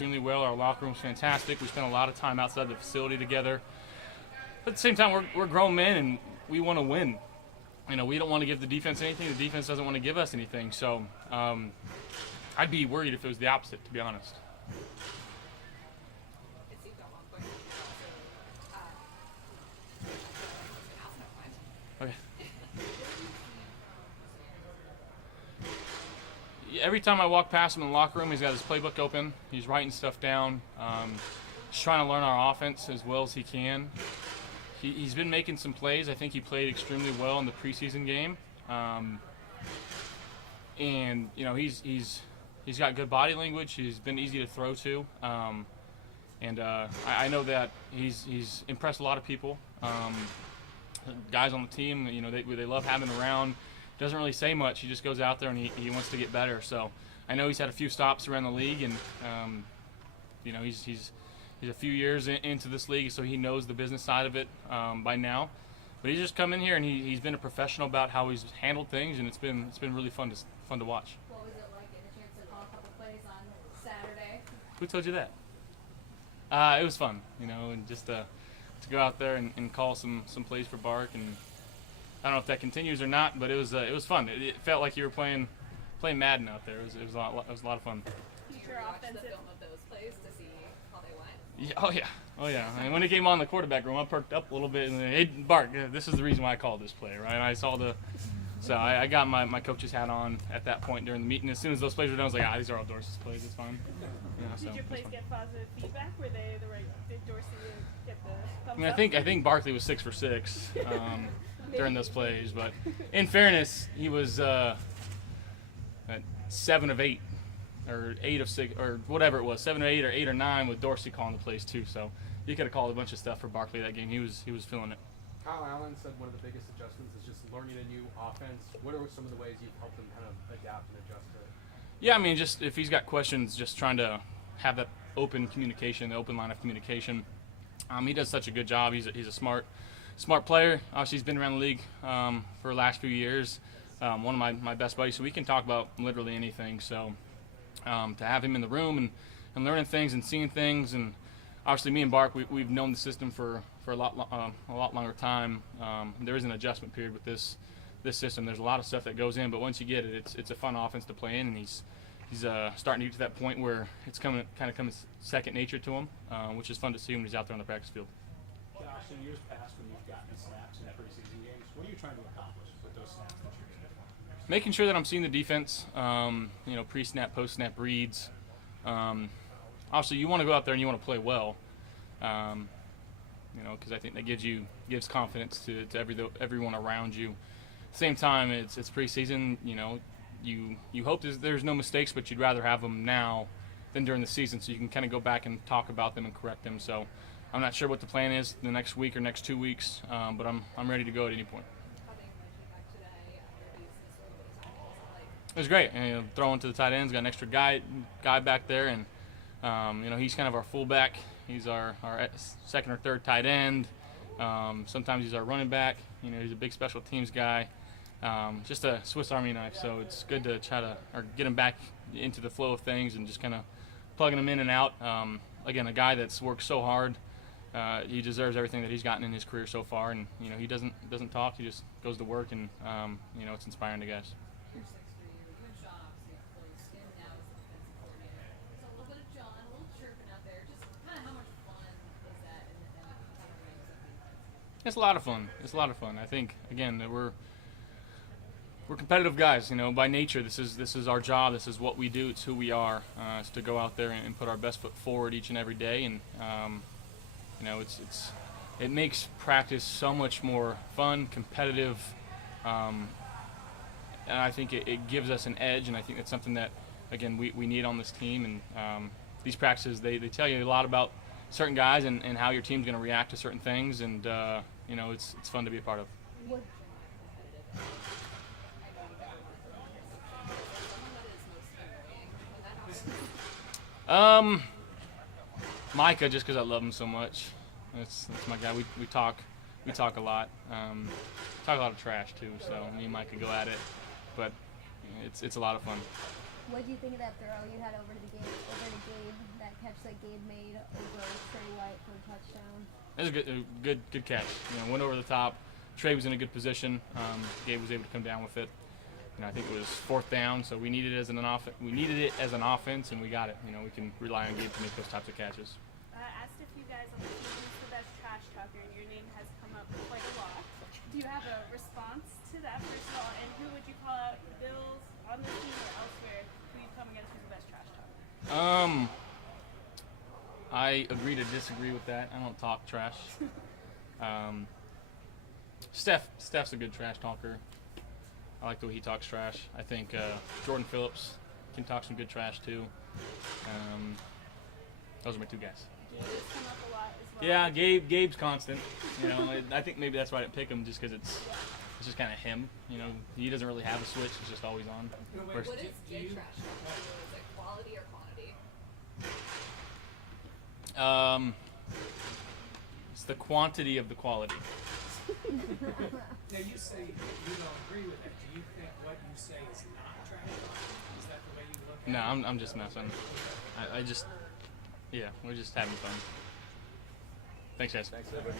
extremely well. Our locker room's fantastic. We spend a lot of time outside the facility together. But at the same time, we're grown men and we want to win. We don't want to give the defense anything. The defense doesn't want to give us anything. So I'd be worried if it was the opposite, to be honest. Okay. Every time I walk past him in the locker room, he's got his playbook open. He's writing stuff down. He's trying to learn our offense as well as he can. He's been making some plays. I think he played extremely well in the preseason game. And he's got good body language. He's been easy to throw to. I know that he's impressed a lot of people. Guys on the team, they love having him around. Doesn't really say much. He just goes out there and he wants to get better. So I know he's had a few stops around the league, and he's a few years into this league, so he knows the business side of it by now. But he's just come in here and he's been a professional about how he's handled things, and it's been really fun to watch. What was it like getting a chance to call a couple plays on Saturday? Who told you that? It was fun, and just to go out there and call some plays for Bark, and I don't know if that continues or not, but it was fun. It felt like you were playing Madden out there. It was a lot of fun. Future offensive. The film of those plays to see how they went. Yeah, oh yeah. And when it came on the quarterback room, I perked up a little bit and hey, Bark, this is the reason why I called this play, right? And I saw so I got my coach's hat on at that point during the meeting. As soon as those plays were done, I was like, these are all Dorsey's plays. It's fine. Did your plays get positive feedback? Were they the right? Did Dorsey get the thumbs up? I think Barkley was 6 for 6 during those plays, but in fairness, he was at 7 of 8 or 8 of 6 or whatever it was, 7 or 8 or 8 or 9 with Dorsey calling the plays too. So you could have called a bunch of stuff for Barkley that game. He was feeling it. Kyle Allen said one of the biggest adjustments is just learning a new offense. What are some of the ways you've helped him kind of adapt and adjust to it? Yeah, just if he's got questions, just trying to have that open communication, the open line of communication. He does such a good job. He's a smart player. Obviously, he's been around the league for the last few years. One of my best buddies, so we can talk about literally anything. So to have him in the room and learning things and seeing things, and obviously me and Bark, we've known the system for a lot longer time. There is an adjustment period with this system. There's a lot of stuff that goes in, but once you get it, it's a fun offense to play in, and he's starting to get to that point where it's coming second nature to him, which is fun to see when he's out there on the practice field. Josh, in years past when you've gotten snaps in preseason games, what are you trying to accomplish with those snaps that you're getting? Making sure that I'm seeing the defense, pre-snap, post-snap reads. Obviously, you want to go out there and you want to play well, because I think that gives confidence to everyone around you. At the same time, it's preseason. You hope there's no mistakes, but you'd rather have them now than during the season, so you can kind of go back and talk about them and correct them. So I'm not sure what the plan is the next week or next 2 weeks, but I'm ready to go at any point. It was great. Throwing to the tight ends, got an extra guy back there, and he's kind of our fullback. He's our second or third tight end. Sometimes he's our running back. He's a big special teams guy. Just a Swiss Army knife, so it's good to try to get him back into the flow of things and just kind of plugging him in and out. Again, a guy that's worked so hard. He deserves everything that he's gotten in his career so far, and he doesn't talk. He just goes to work, and it's inspiring to guys. It's a lot of fun. I think, again, that we're competitive guys. By nature, this is our job. This is what we do. It's who we are. It's to go out there and put our best foot forward each and every day. And it makes practice so much more fun, competitive, and I think it gives us an edge. And I think that's something that, again, we need on this team. And these practices, they tell you a lot about certain guys and how your team's going to react to certain things. And it's fun to be a part of. Micah, just because I love him so much. That's my guy. We talk a lot. Talk a lot of trash too. So me and Micah go at it, but it's a lot of fun. What do you think of that throw you had over to Gabe? That catch that Gabe made over Trey White for a touchdown. That was a good catch. Went over the top. Trey was in a good position. Gabe was able to come down with it. I think it was 4th down, so we needed it as an offense, and we got it. We can rely on Gabe to make those types of catches. Asked if you guys on the team who's the best trash talker, and your name has come up quite a lot. Do you have a response to that, first of all? And who would you call out, the Bills, on the team, or elsewhere, who you come against who's the best trash talker? I agree to disagree with that. I don't talk trash. Steph's a good trash talker. I like the way he talks trash. I think Jordan Phillips can talk some good trash too. Those are my 2 guys. Gabe has come up a lot as well. Yeah, Gabe's constant. I think maybe that's why I didn't pick him, just because it's just kind of him. He doesn't really have a switch; it's just always on. Whereas- What is good trash talk? Is it quality or quantity? It's the quantity of the quality. Now you say you don't agree with it. Do you think what you say is not trash talking? Is that the way you look at it? No, I'm just messing. Yeah, we're just having fun. Thanks, guys. Thanks, everybody.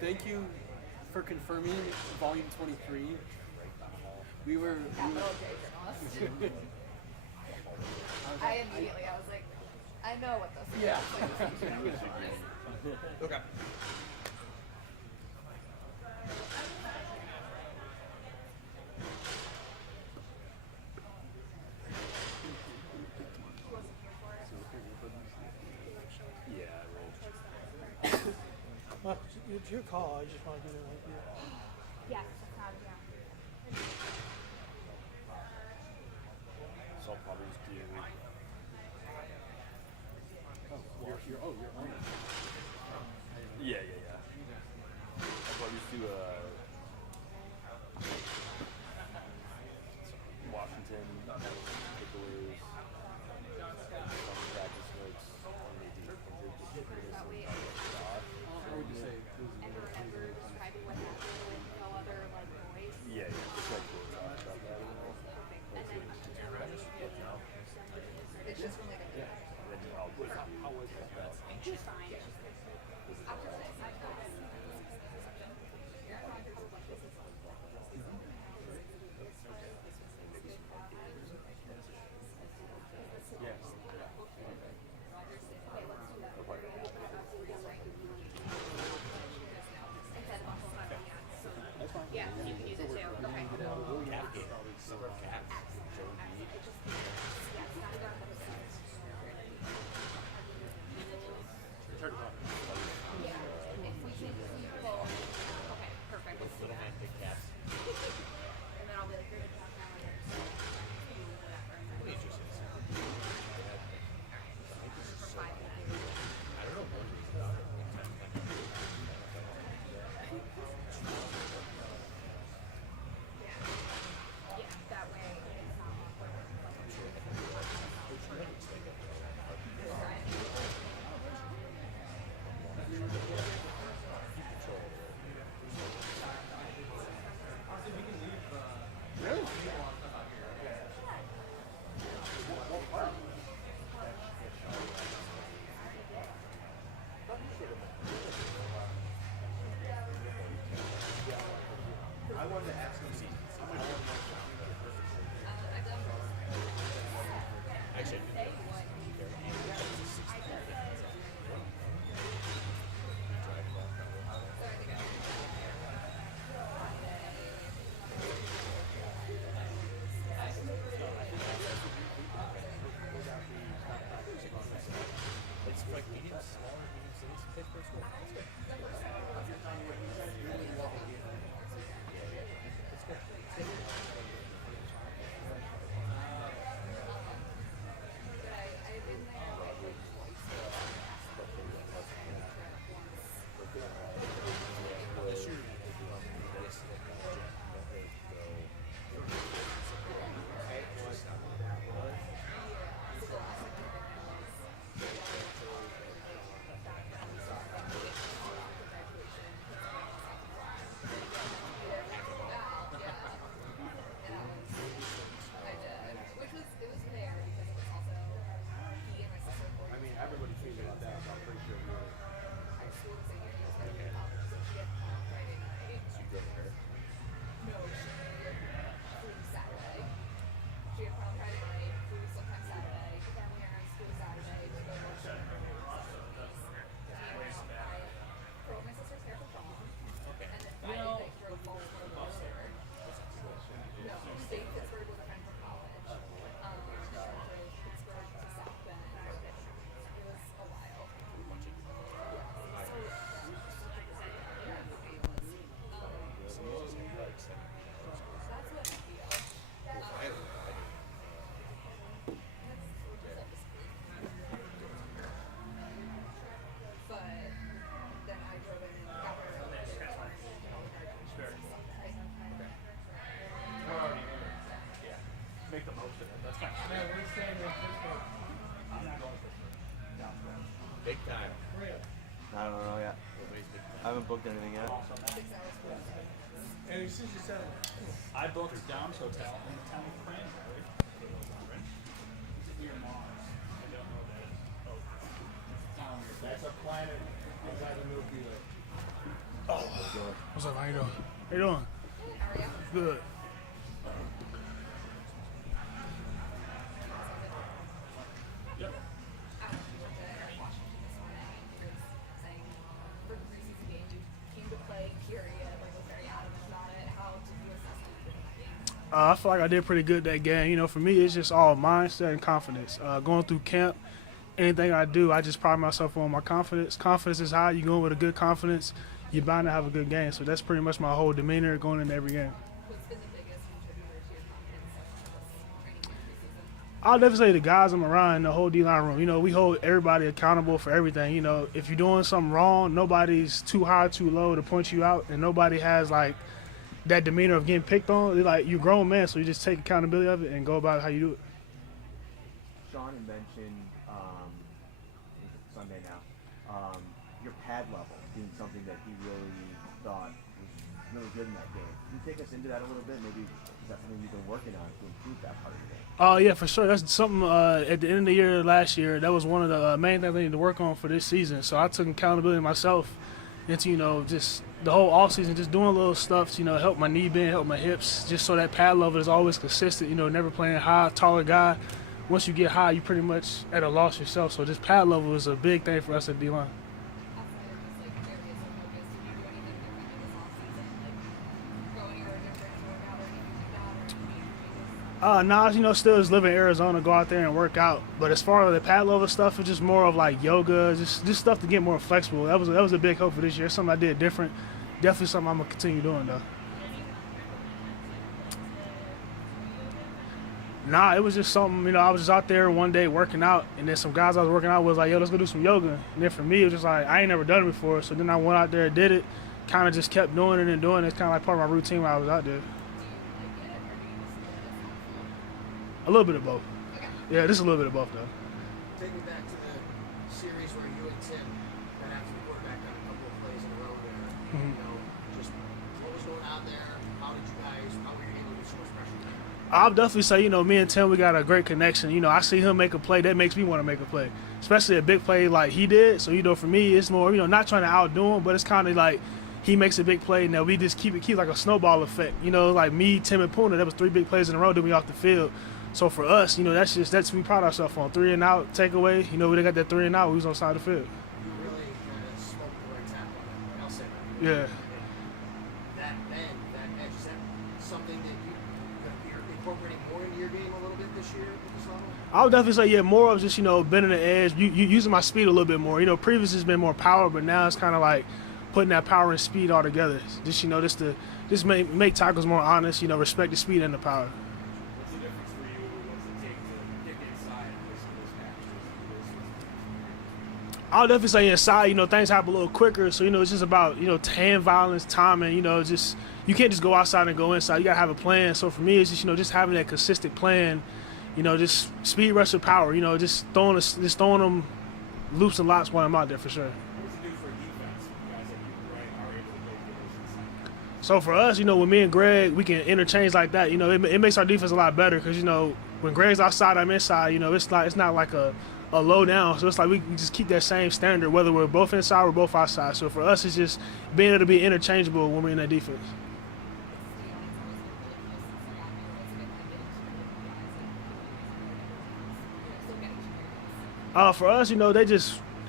Thank you for confirming volume 23. We were. I immediately, I was like, I know what this is. Yeah. Okay. Well, it's your call. I just want to do it like you. Yes, yeah. So I'll probably just do. You're on it. Yeah. I'll probably just do Washington, takeaways, practice notes, That way, How would you say? ever describing what happened with no other like voice. Yeah, just like we'll talk about that. And then it's just from like a Then I'll just do. It's fine. like medium, smaller, medium cities play first school. That's good. Really love it here. It's good. It's good. Unless you're everybody tweeted about that, so I'm pretty sure you were. Make the most of it. That's kind of I'm not going for big time. I don't know yet. I haven't booked anything yet. And since you said I booked Dom's Hotel in the town of Cranberry. Near Mars. I don't know what that is. Oh. That's a planet inside the Milky Way. Oh. What's up? How you doing? How you doing? Good. Yep. I feel like I did pretty good that game. You know, for me, it's just all mindset and confidence. Going through camp, anything I do, I just pride myself on my confidence. Confidence is high. You go in with a good confidence, you're bound to have a good game. So that's pretty much my whole demeanor going into every game. What's been the biggest contributor to your confidence preseason? I'll definitely say the guys I'm around in the whole D-line room. You know, we hold everybody accountable for everything. You know, if you're doing something wrong, nobody's too high, too low to point you out, and nobody has, like, that demeanor of getting picked on. They're like, you're a grown man, so you just take accountability of it and go about how you do it. Sean had mentioned Sunday now, your pad level being something that he really thought was really good in that game. Can you take us into that a little bit? Maybe is that something you've been working on to improve that part of the game? Oh, yeah, for sure. That's something at the end of the year last year, that was one of the main things I needed to work on for this season. So I took accountability myself into, you know, just the whole offseason, just doing little stuff to, you know, help my knee bend, help my hips, just so that pad level is always consistent, you know, never playing high, taller guy. Once you get high, you're pretty much at a loss yourself. So just pad level is a big thing for us at D-line. Nah, you know, still just live in Arizona, go out there and work out. But as far as the pad level stuff, it's just more of like yoga, just stuff to get more flexible. That was a big hope for this year. Something I did different. Definitely something I'm gonna continue doing though. Nah, it was just something, you know, I was just out there one day working out, and then some guys I was working out was like, yo, let's go do some yoga. And then for me, it was just like, I ain't never done it before. So then I went out there and did it, kind of just kept doing it and doing it. It's kind of like part of my routine while I was out there. A little bit of both. Yeah, just a little bit of both, though. Take me back to the series where you and Tim got after the quarterback on a couple of plays in a row there. You know, just what was going on there? How were you able to source pressure? I'll definitely say, you know, me and Tim, we got a great connection. You know, I see him make a play, that makes me want to make a play, especially a big play like he did. So, you know, for me, it's more, you know, not trying to outdo him, but it's kind of like he makes a big play, and then we just keep like a snowball effect. You know, like me, Tim, and Puna, that was 3 big plays in a row, then we off the field. So for us, you know, that's we pride ourselves on 3 and out takeaway. You know, we got that 3 and out. We was on the side of the field. You really kind of smoked the right tackle on that. I'll say that. Yeah. That bend, that edge, is that something that you're incorporating more into your game a little bit this year at this level? I would definitely say, yeah, more of just, bending the edge, you using my speed a little bit more. Previously it's been more power, but now it's kind of like putting that power and speed all together. Just, just make tackles more honest, respect the speed and the power. What's the difference for you? What's it take to get inside this match? I would definitely say inside, things happen a little quicker. So, it's just about, hand violence, timing, just, you can't just go outside and go inside. You got to have a plan. So for me, it's just, just having that consistent plan, just speed rush with power, just throwing them loops and lots while I'm out there for sure. What does it do for a defense? Guys like you and Greg are able to go get those inside. So for us, with me and Greg, we can interchange like that. It makes our defense a lot better because, when Greg's outside, I'm inside, it's not like a low down. So it's like we just keep that same standard, whether we're both inside or both outside. So for us, it's just being able to be interchangeable when we're in that defense. For us,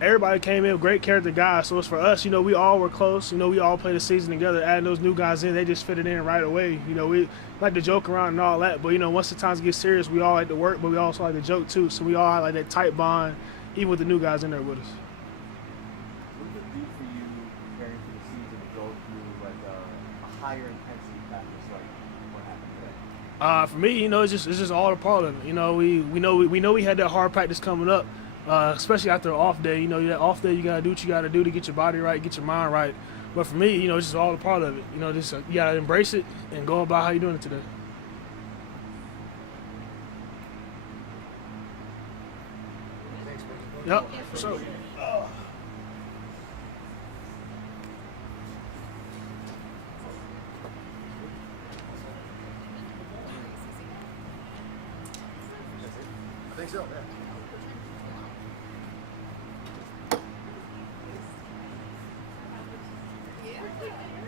everybody came in great character guys. So it's for us, we all were close. We all played the season together. Adding those new guys in, they just fitted in right away. We like to joke around and all that, but once the times get serious, we all like to work, but we also like to joke too. So we all have like that tight bond, even with the new guys in there with us. What does it do for you preparing for the season to go through like a higher intensity practice like what happened today? For me, it's just all a part of it. We know we had that hard practice coming up. Especially after an off day, that off day you gotta do what you gotta do to get your body right, get your mind right. But for me, it's just all a part of it. Just you gotta embrace it and go about how you're doing it today. Thanks, man. Yep. So. I think so, yeah. Yeah.